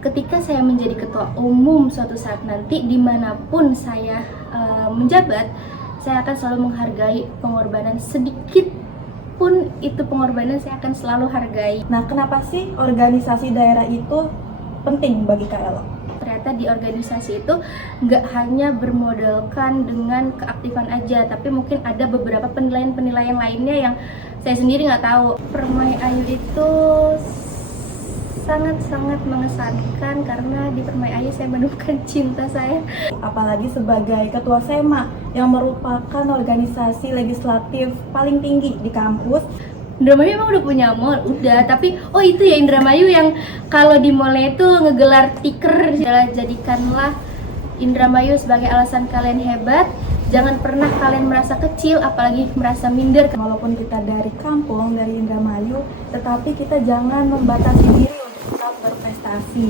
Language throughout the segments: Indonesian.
ketika saya menjadi ketua umum suatu saat nanti, dimanapun saya menjabat, saya akan selalu menghargai pengorbanan sedikit pun itu pengorbanan, saya akan selalu hargai. Nah, kenapa sih organisasi daerah itu penting bagi Kak Elo? Ternyata di organisasi itu nggak hanya bermodalkan dengan keaktifan aja, tapi mungkin ada beberapa penilaian-penilaian lainnya yang saya sendiri nggak tahu. Permai Ayu itu sangat-sangat mengesankan karena di Permai Ayu saya menemukan cinta saya. Apalagi sebagai ketua SEMA yang merupakan organisasi legislatif paling tinggi di kampus. Indramayu emang udah punya mall? Udah, tapi itu ya Indramayu yang kalau di mallnya itu ngegelar tiker. Jadikanlah Indramayu sebagai alasan kalian hebat. Jangan pernah kalian merasa kecil, apalagi merasa minder. Walaupun kita dari kampung, dari Indramayu, tetapi kita jangan membatasi diri untuk tetap berprestasi.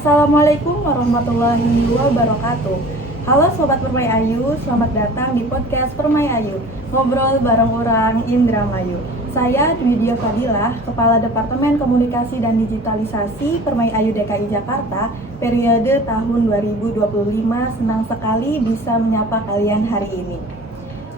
Assalamualaikum warahmatullahi wabarakatuh. Halo Sobat Permai Ayu, selamat datang di podcast Permai Ayu, ngobrol bareng orang Indramayu. Saya Dwi Dia Fadilah, Kepala Departemen Komunikasi dan Digitalisasi Permai Ayu DKI Jakarta, periode tahun 2025. Senang sekali bisa menyapa kalian hari ini.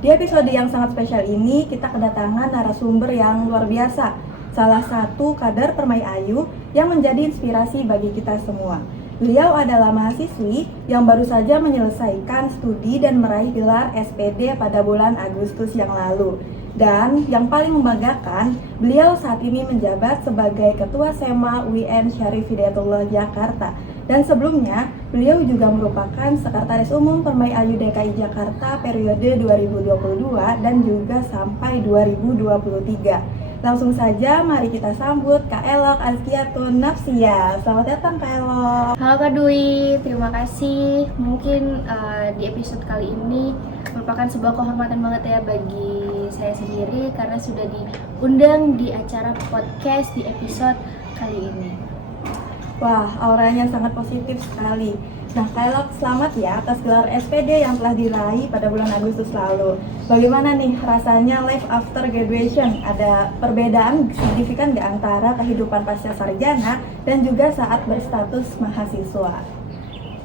Di episode yang sangat spesial ini, kita kedatangan narasumber yang luar biasa, salah satu kader Permai Ayu yang menjadi inspirasi bagi kita semua. Beliau adalah mahasiswi yang baru saja menyelesaikan studi dan meraih gelar SPD pada bulan Agustus yang lalu. Dan yang paling membanggakan, beliau saat ini menjabat sebagai Ketua SEMA UIN Syarif Hidayatullah Jakarta. Dan sebelumnya, beliau juga merupakan Sekretaris Umum Permai Ayu DKI Jakarta periode 2022 dan juga sampai 2023. Langsung saja mari kita sambut Kak Elok Azkiatun Nafsia. Selamat datang Kak Elok. Halo Kak Dwi, terima kasih. Mungkin di episode kali ini merupakan sebuah kehormatan banget ya bagi saya sendiri karena sudah diundang di acara podcast di episode kali ini. Wah, auranya sangat positif sekali. Nah, Kak Elok, selamat ya atas gelar SPD yang telah diraih pada bulan Agustus lalu. Bagaimana nih rasanya life after graduation? Ada perbedaan signifikan nggak antara kehidupan pasca sarjana dan juga saat berstatus mahasiswa?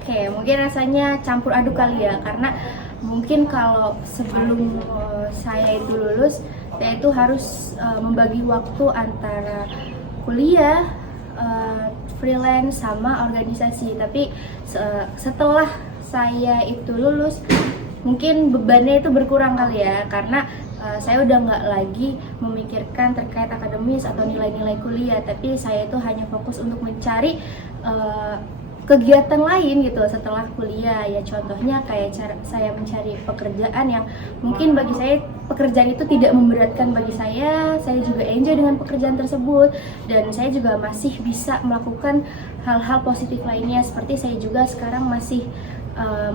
Oke, mungkin rasanya campur aduk kali ya, karena mungkin kalau sebelum saya itu lulus, saya itu harus membagi waktu antara kuliah, freelance sama organisasi. Tapi setelah saya itu lulus, mungkin bebannya itu berkurang kali ya, karena saya udah nggak lagi memikirkan terkait akademis atau nilai-nilai kuliah, tapi saya itu hanya fokus untuk mencari kegiatan lain gitu setelah kuliah. Ya contohnya kayak saya mencari pekerjaan yang mungkin bagi saya pekerjaan itu tidak memberatkan bagi saya juga enjoy dengan pekerjaan tersebut, dan saya juga masih bisa melakukan hal-hal positif lainnya, seperti saya juga sekarang masih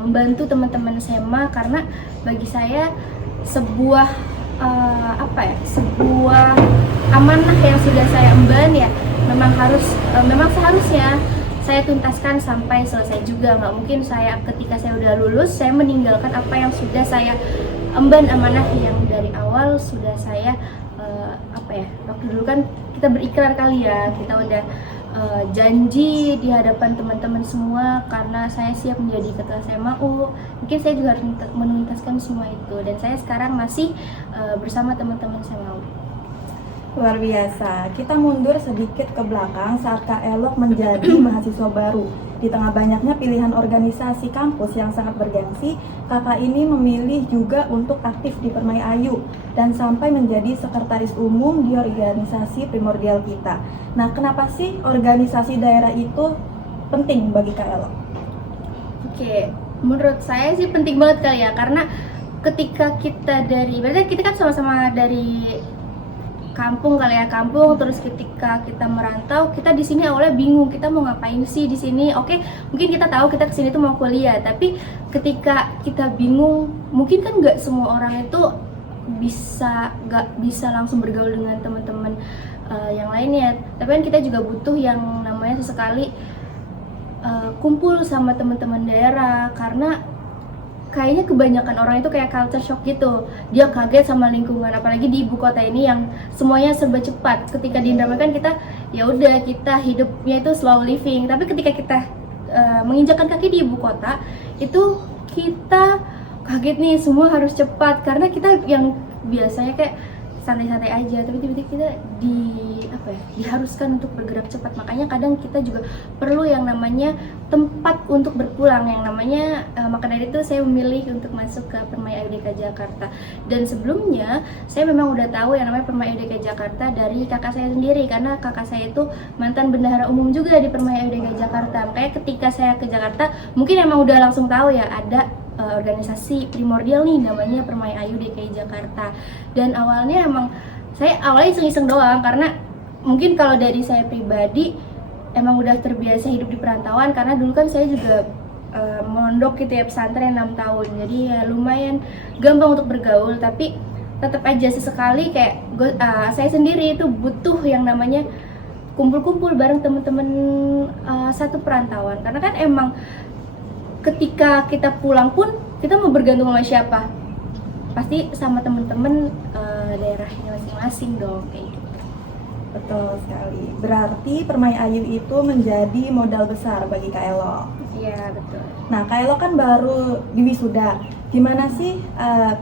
membantu teman-teman SEMA, karena bagi saya sebuah sebuah amanah yang sudah saya emban ya memang seharusnya saya tuntaskan sampai selesai juga. Nggak mungkin saya ketika saya udah lulus saya meninggalkan apa yang sudah saya emban, amanah yang dari awal sudah saya waktu dulu kan kita berikrar kali ya, kita udah janji di hadapan teman-teman semua karena saya siap menjadi ketua SEMAU. Mungkin saya juga harus menuntaskan semua itu, dan saya sekarang masih bersama teman-teman SEMAU. Luar biasa. Kita mundur sedikit ke belakang saat Kak Elok menjadi mahasiswa baru. Di tengah banyaknya pilihan organisasi kampus yang sangat bergengsi, kakak ini memilih juga untuk aktif di Permai Ayu dan sampai menjadi sekretaris umum di organisasi primordial kita. Nah, kenapa sih organisasi daerah itu penting bagi Kak Elok? Oke, menurut saya sih penting banget kali ya, karena ketika berarti kita kan sama-sama dari kampung kali ya, terus ketika kita merantau, kita di sini awalnya bingung kita mau ngapain sih di sini. Oke, mungkin kita tahu kita kesini tuh mau kuliah, tapi ketika kita bingung, mungkin kan nggak semua orang itu bisa langsung bergaul dengan teman-teman yang lainnya. Tapi kan kita juga butuh yang namanya sesekali kumpul sama teman-teman daerah, karena kayaknya kebanyakan orang itu kayak culture shock gitu. Dia kaget sama lingkungan, apalagi di ibu kota ini yang semuanya serba cepat. Ketika di Indramayu kan kita ya udah, kita hidupnya itu slow living, tapi ketika kita menginjakkan kaki di ibu kota itu kita kaget nih, semua harus cepat, karena kita yang biasanya kayak santai-santai aja, tapi tiba-tiba kita diharuskan untuk bergerak cepat. Makanya kadang kita juga perlu yang namanya tempat untuk berpulang, yang namanya maka dari itu saya memilih untuk masuk ke Permai Ayu DKI Jakarta. Dan sebelumnya saya memang udah tahu yang namanya Permai Ayu DKI Jakarta dari kakak saya sendiri, karena kakak saya itu mantan bendahara umum juga di Permai Ayu DKI Jakarta. Makanya ketika saya ke Jakarta mungkin emang udah langsung tahu ya ada organisasi primordial nih namanya Permai Ayu DKI Jakarta. Dan awalnya emang saya iseng-iseng doang, karena mungkin kalau dari saya pribadi emang udah terbiasa hidup di perantauan, karena dulu kan saya juga mondok gitu ya, pesantren 6 tahun, jadi ya lumayan gampang untuk bergaul. Tapi tetap aja sesekali kayak saya sendiri itu butuh yang namanya kumpul-kumpul bareng temen-temen satu perantauan, karena kan emang ketika kita pulang pun kita mau bergantung sama siapa? Pasti sama temen-temen daerahnya masing-masing dong, kayak gitu. Betul sekali. Berarti Permai Ayu itu menjadi modal besar bagi Kak Elo. Iya, betul. Nah, Kak Elo kan baru di wisuda. Gimana sih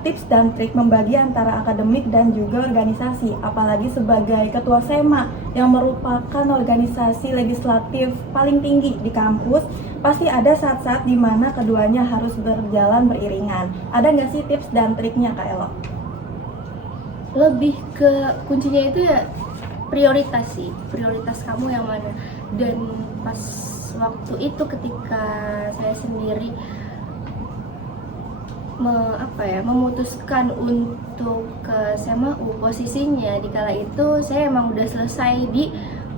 tips dan trik membagi antara akademik dan juga organisasi? Apalagi sebagai ketua SEMA yang merupakan organisasi legislatif paling tinggi di kampus, pasti ada saat-saat di mana keduanya harus berjalan beriringan. Ada nggak sih tips dan triknya, Kak Elo? Lebih ke kuncinya itu ya prioritas sih, prioritas kamu yang mana. Dan pas waktu itu ketika saya sendiri memutuskan untuk ke SEMAU, posisinya di kala itu saya emang udah selesai di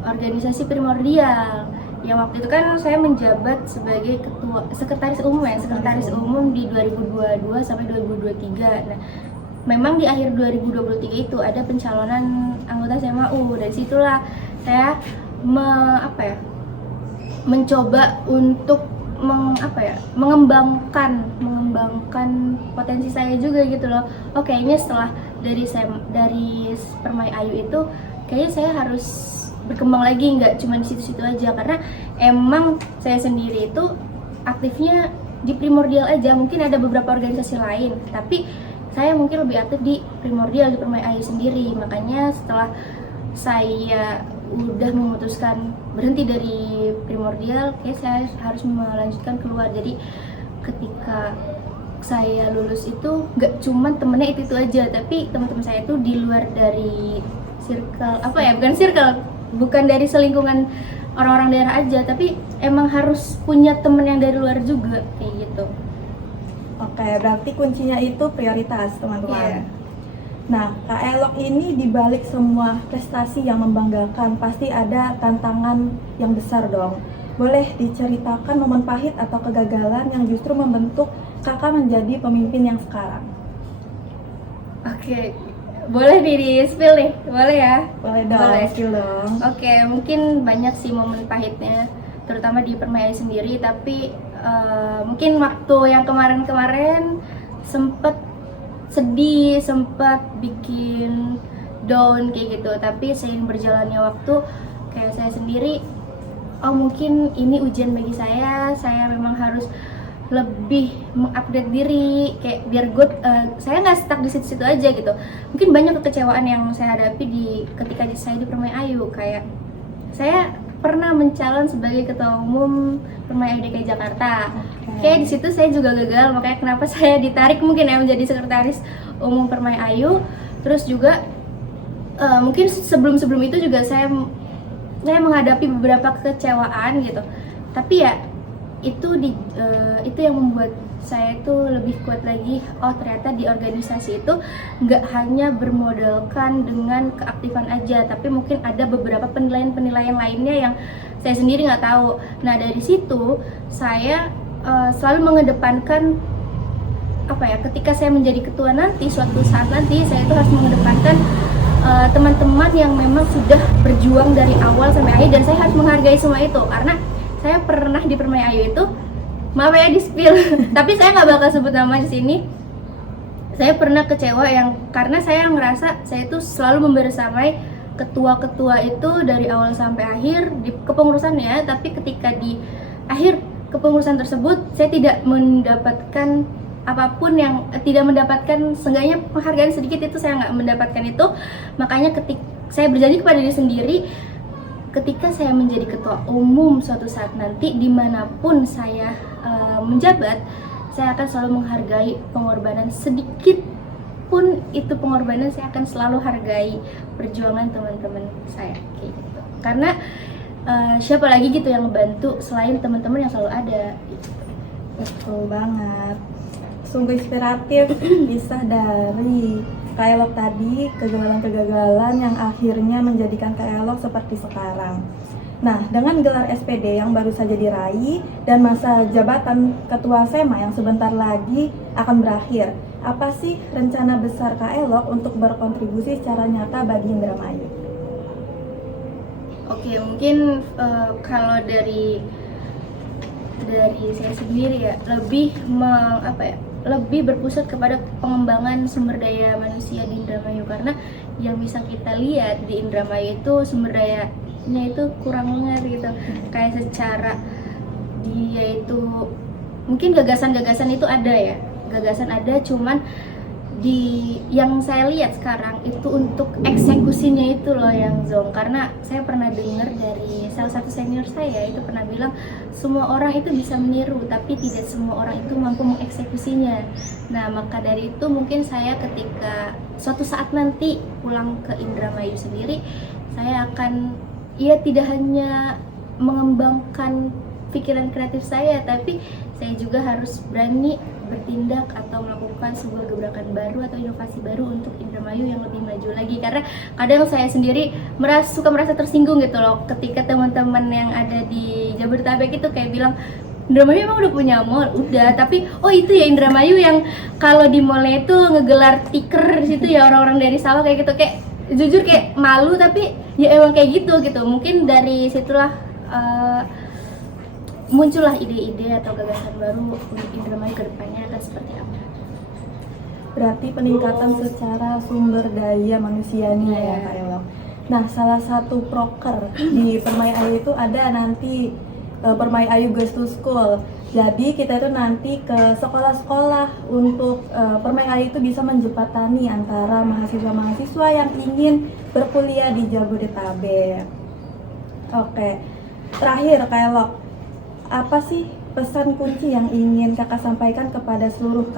organisasi primordial. Yang waktu itu kan saya menjabat sebagai sekretaris umum di 2022 sampai 2023. Nah, memang di akhir 2023 itu ada pencalonan anggota SEMAU. Dari situlah saya mencoba untuk mengembangkan potensi saya juga gitu loh. Oh, kayaknya setelah dari Permai Ayu itu kayaknya saya harus berkembang lagi, nggak cuma di situ-situ aja, karena emang saya sendiri itu aktifnya di primordial aja. Mungkin ada beberapa organisasi lain, tapi saya mungkin lebih aktif di primordial, di Permai Ayu sendiri. Makanya setelah saya udah memutuskan berhenti dari primordial, kayak saya harus melanjutkan keluar. Jadi ketika saya lulus itu nggak cuma temennya itu aja, tapi teman-teman saya itu di luar dari bukan dari selingkungan orang-orang daerah aja, tapi emang harus punya temen yang dari luar juga, kayak gitu. Oke, berarti kuncinya itu prioritas, teman-teman. Iya. Nah, Kak Elok ini dibalik semua prestasi yang membanggakan, pasti ada tantangan yang besar dong. Boleh diceritakan momen pahit atau kegagalan yang justru membentuk kakak menjadi pemimpin yang sekarang? Oke, boleh di-spill nih? Boleh ya? Boleh dong, Boleh. spill dong. Oke, mungkin banyak sih momen pahitnya, terutama di Permai Ayu sendiri, tapi mungkin waktu yang kemarin-kemarin sempet sedih, sempat bikin down kayak gitu. Tapi seiring berjalannya waktu, kayak saya sendiri, oh mungkin ini ujian bagi saya memang harus lebih mengupdate diri, kayak biar saya nggak stuck di situ-situ aja gitu. Mungkin banyak kekecewaan yang saya hadapi ketika saya di Permai Ayu. Kayak saya pernah mencalon sebagai ketua umum Permai Ayu DKI Jakarta. Kayak di situ saya juga gagal, makanya kenapa saya ditarik mungkin ya menjadi sekretaris umum Permai Ayu. Terus juga mungkin sebelum itu juga saya menghadapi beberapa kekecewaan gitu. Tapi ya itu yang membuat saya itu lebih kuat lagi. Oh, ternyata di organisasi itu nggak hanya bermodalkan dengan keaktifan aja, tapi mungkin ada beberapa penilaian lainnya yang saya sendiri nggak tahu. Nah, dari situ saya selalu mengedepankan ketika saya menjadi ketua nanti, suatu saat nanti saya itu harus mengedepankan teman-teman yang memang sudah berjuang dari awal sampai akhir, dan saya harus menghargai semua itu. Karena saya pernah di Permai Ayu itu, maaf ya di spill tapi saya nggak bakal sebut nama di sini. Saya pernah kecewa karena saya ngerasa saya itu selalu membersamai ketua-ketua itu dari awal sampai akhir di kepengurusannya, tapi ketika di akhir kepengurusan tersebut saya tidak mendapatkan apapun, yang tidak mendapatkan seenggaknya penghargaan sedikit, itu saya nggak mendapatkan itu. Makanya saya berjanji kepada diri sendiri, ketika saya menjadi ketua umum suatu saat nanti dimanapun saya menjabat, saya akan selalu menghargai pengorbanan sedikit pun itu pengorbanan. Saya akan selalu hargai perjuangan teman-teman saya kayak gitu. Karena siapa lagi gitu yang membantu selain teman-teman yang selalu ada gitu. Betul banget. Sungguh inspiratif kisah dari Kak Elok tadi, kegagalan-kegagalan yang akhirnya menjadikan Kak Elok seperti sekarang. Nah, dengan gelar SPD yang baru saja diraih dan masa jabatan Ketua SEMA yang sebentar lagi akan berakhir, apa sih rencana besar Kak Elok untuk berkontribusi secara nyata bagi Indramayu? Oke, mungkin kalau dari saya sendiri ya, lebih berpusat kepada pengembangan sumber daya manusia di Indramayu, karena yang bisa kita lihat di Indramayu itu sumber dayanya itu kurang banget gitu. Kayak secara dia itu mungkin gagasan-gagasan itu ada ya, gagasan ada, cuman yang saya lihat sekarang itu untuk eksekusinya itu loh yang zonk. Karena saya pernah dengar dari salah satu senior saya itu pernah bilang, semua orang itu bisa meniru tapi tidak semua orang itu mampu mengeksekusinya. Nah, maka dari itu mungkin saya ketika suatu saat nanti pulang ke Indramayu sendiri, saya akan tidak hanya mengembangkan pikiran kreatif saya, tapi saya juga harus berani bertindak atau melakukan sebuah gebrakan baru atau inovasi baru untuk Indramayu yang lebih maju lagi. Karena kadang saya sendiri suka merasa tersinggung gitu loh ketika teman-teman yang ada di Jabodetabek itu kayak bilang, Indramayu emang udah punya mall? Udah, tapi itu ya Indramayu yang kalau di mallnya itu ngegelar tiker situ ya orang-orang dari sawah kayak gitu. Kayak jujur kayak malu, tapi ya emang kayak gitu. Mungkin dari situlah muncullah ide-ide atau gagasan baru untuk Indramayu ke depannya akan seperti apa. Berarti peningkatan secara sumber daya manusianya ya Kak Elok. Nah, salah satu proker di Permai Ayu itu ada nanti Permai Ayu Girls to School. Jadi kita itu nanti ke sekolah-sekolah untuk Permai Ayu itu bisa menjembatani antara mahasiswa-mahasiswa yang ingin berkuliah di Jabodetabek. Oke, terakhir Kak Elok, apa sih pesan kunci yang ingin Kakak sampaikan kepada seluruh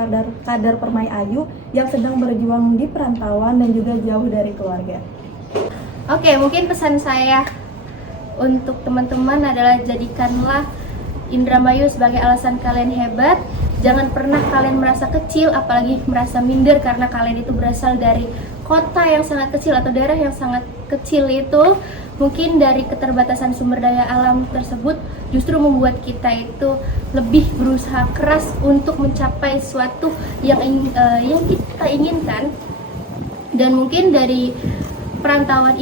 kader Permai Ayu yang sedang berjuang di perantauan dan juga jauh dari keluarga? Oke, mungkin pesan saya untuk teman-teman adalah jadikanlah Indramayu sebagai alasan kalian hebat. Jangan pernah kalian merasa kecil, apalagi merasa minder karena kalian itu berasal dari kota yang sangat kecil atau daerah yang sangat kecil itu. Mungkin dari keterbatasan sumber daya alam tersebut justru membuat kita itu lebih berusaha keras untuk mencapai sesuatu yang kita inginkan. Dan mungkin dari perantauan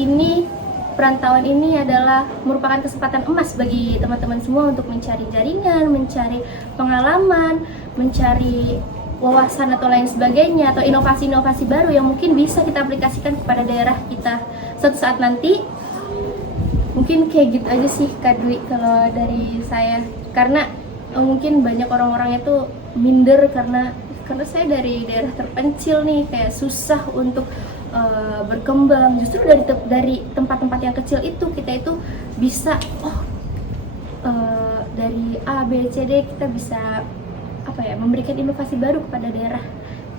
ini adalah merupakan kesempatan emas bagi teman-teman semua untuk mencari jaringan, mencari pengalaman, mencari wawasan atau lain sebagainya, atau inovasi-inovasi baru yang mungkin bisa kita aplikasikan kepada daerah kita suatu saat nanti. Mungkin kayak gitu aja sih Kak Dwi kalau dari saya, karena mungkin banyak orang-orang itu minder karena saya dari daerah terpencil nih, kayak susah untuk berkembang. Justru dari tempat-tempat yang kecil itu kita itu bisa dari A, B, C, D kita bisa memberikan inovasi baru kepada daerah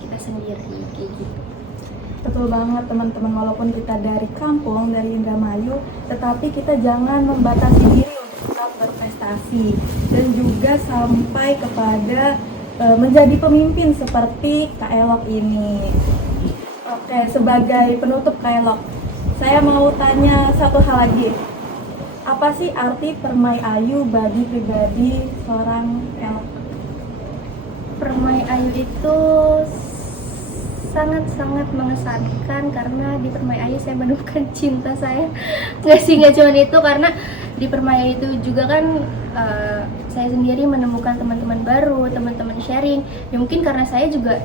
kita sendiri kayak gitu. Betul banget teman-teman, walaupun kita dari kampung, dari Indramayu, tetapi kita jangan membatasi diri untuk tetap berprestasi dan juga sampai kepada menjadi pemimpin seperti Kak Elok ini. Oke, sebagai penutup Kak Elok, saya mau tanya satu hal lagi. Apa sih arti Permai Ayu bagi pribadi seorang Elok? Permai Ayu itu sangat-sangat mengesankan karena di Permai Ayu saya menemukan cinta saya. Nggak cuma itu, karena di Permai Ayu itu juga kan saya sendiri menemukan teman-teman baru, teman-teman sharing. Ya mungkin karena saya juga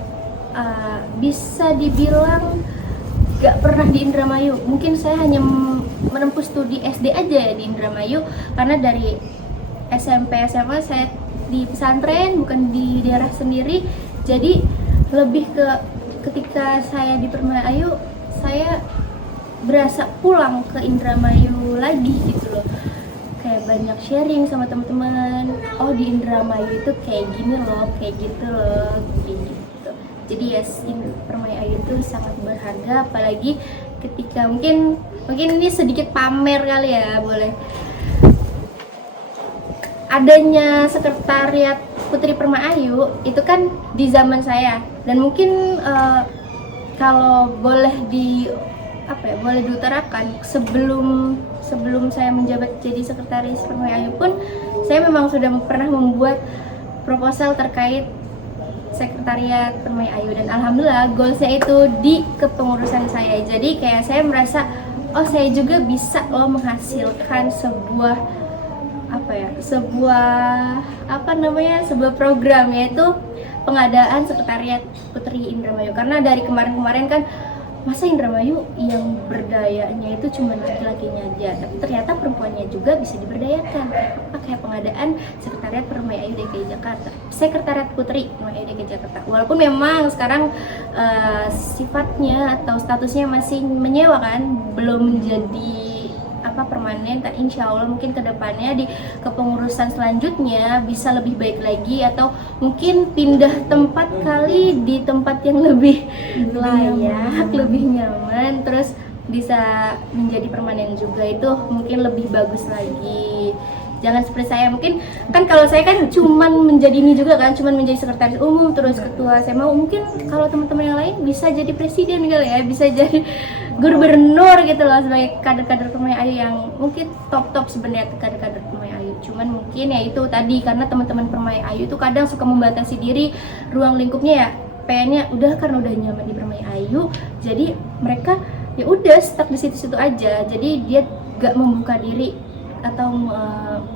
bisa dibilang gak pernah di Indramayu. Mungkin saya hanya menempuh studi SD aja ya di Indramayu, karena dari SMP SMA saya di pesantren, bukan di daerah sendiri. Jadi lebih ke ketika saya di Permai Ayu, saya berasa pulang ke Indramayu lagi gitu loh. Kayak banyak sharing sama teman-teman. Oh, di Indramayu itu kayak gini loh, kayak gitu loh, kayak gitu. Jadi ya Permai Ayu itu sangat berharga, apalagi ketika mungkin ini sedikit pamer kali ya, boleh. Adanya sekretariat Putri Permai Ayu itu kan di zaman saya, dan mungkin kalau boleh diutarakan, sebelum saya menjabat jadi sekretaris Permai Ayu pun saya memang sudah pernah membuat proposal terkait sekretariat Permai Ayu, dan alhamdulillah goalsnya itu di kepengurusan saya. Jadi kayak saya merasa, oh saya juga bisa loh menghasilkan sebuah program, yaitu pengadaan sekretariat Putri Indramayu. Karena dari kemarin-kemarin kan, masa Indramayu yang berdayanya itu cuma laki-lakinya aja, tapi ternyata perempuannya juga bisa diberdayakan. Kayak pengadaan sekretariat Permai Ayu DKI Jakarta, sekretariat Putri Permai Ayu DKI Jakarta. Walaupun memang sekarang sifatnya atau statusnya masih menyewa kan, belum menjadi permanen. Dan insya Allah mungkin kedepannya di kepengurusan selanjutnya bisa lebih baik lagi, atau mungkin pindah tempat kali di tempat yang lebih layak, lebih nyaman, terus bisa menjadi permanen juga, itu mungkin lebih bagus lagi. Jangan seperti saya, mungkin kan kalau saya kan cuman menjadi ini juga kan, cuman menjadi sekretaris umum terus ketua SMA. Mungkin kalau teman-teman yang lain bisa jadi presiden kali ya, bisa jadi gubernur gitu loh, sebagai kader-kader Permai Ayu yang mungkin top sebenarnya kader-kader Permai Ayu. Cuman mungkin ya itu tadi, karena teman-teman Permai Ayu itu kadang suka membatasi diri, ruang lingkupnya ya pengennya karena udah nyaman di Permai Ayu, jadi mereka ya udah stuck di situ-situ aja. Jadi dia gak membuka diri atau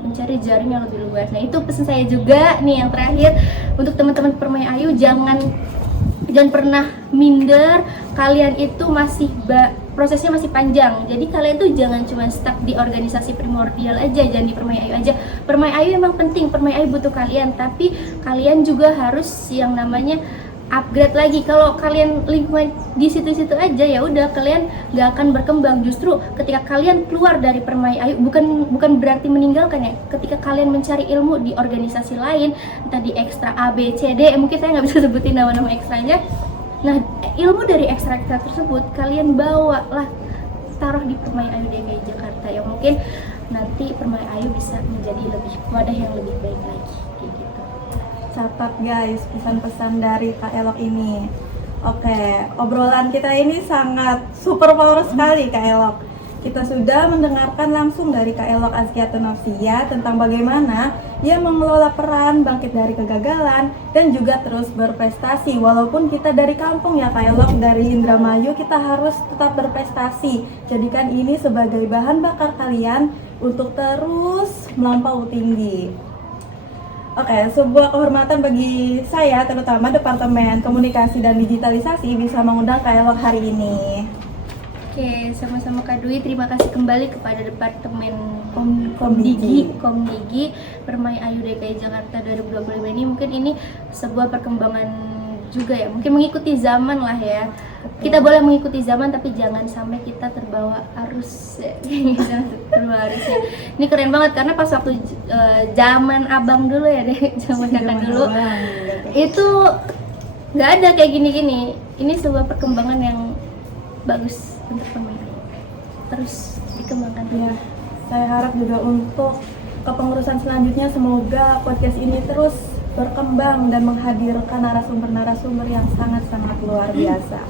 mencari jaring yang lebih luas. Nah, itu pesan saya juga nih yang terakhir untuk teman-teman Permai Ayu, jangan pernah minder. Kalian itu prosesnya masih panjang. Jadi kalian tuh jangan cuma stuck di organisasi primordial aja, jangan di Permai Ayu aja. Permai Ayu emang penting, Permai Ayu butuh kalian, tapi kalian juga harus yang namanya upgrade lagi. Kalau kalian lingkungan di situ-situ aja, ya udah kalian nggak akan berkembang. Justru ketika kalian keluar dari Permai Ayu, bukan berarti meninggalkan ya. Ketika kalian mencari ilmu di organisasi lain, entah di ekstra A, B, C, D, mungkin saya nggak bisa sebutin nama-nama ekstranya. Nah, ilmu dari ekstra tersebut kalian bawa lah, taruh di Permai Ayu DKI Jakarta, yang mungkin nanti Permai Ayu bisa menjadi lebih wadah yang lebih baik lagi, kayak gitu. Catat guys pesan-pesan dari Kak Elok ini. Oke, obrolan kita ini sangat super power sekali Kak Elok. Kita sudah mendengarkan langsung dari Kak Elok Azkiatun Nafsiyah tentang bagaimana ia mengelola peran bangkit dari kegagalan dan juga terus berprestasi. Walaupun kita dari kampung ya Kak Elok, dari Indramayu, kita harus tetap berprestasi. Jadikan ini sebagai bahan bakar kalian untuk terus melampau tinggi. Oke, sebuah kehormatan bagi saya, terutama Departemen Komunikasi dan Digitalisasi, bisa mengundang Kak Elok hari ini. Oke, sama-sama Kak Dwi. Terima kasih kembali kepada Departemen Komdigi Permai Ayu DKI Jakarta 2025 ini. Mungkin ini sebuah perkembangan juga ya, mungkin mengikuti zaman lah ya. Kita boleh mengikuti zaman, tapi jangan sampai kita terbawa arus ya. Terbawa arus ya. Ini keren banget, karena pas waktu zaman abang dulu ya deh, zaman kakak dulu, itu nggak ada kayak gini-gini. Ini sebuah perkembangan yang bagus untuk Permai Ayu, terus dikembangkan ya. Saya harap juga untuk kepengurusan selanjutnya, semoga podcast ini terus berkembang dan menghadirkan narasumber-narasumber yang sangat-sangat luar biasa.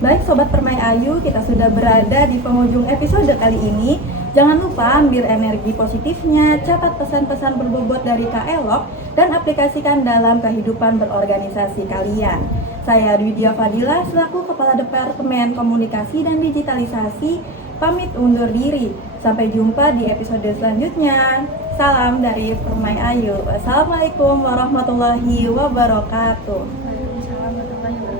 Baik Sobat Permai Ayu, kita sudah berada di penghujung episode kali ini. Jangan lupa ambil energi positifnya, catat pesan-pesan berbobot dari Kak Elok, dan aplikasikan dalam kehidupan berorganisasi kalian. Saya Widya Fadila selaku Kepala Departemen Komunikasi dan Digitalisasi pamit undur diri. Sampai jumpa di episode selanjutnya. Salam dari Permai Ayu. Wassalamualaikum warahmatullahi wabarakatuh. Waalaikumsalam warahmatullahi wabarakatuh.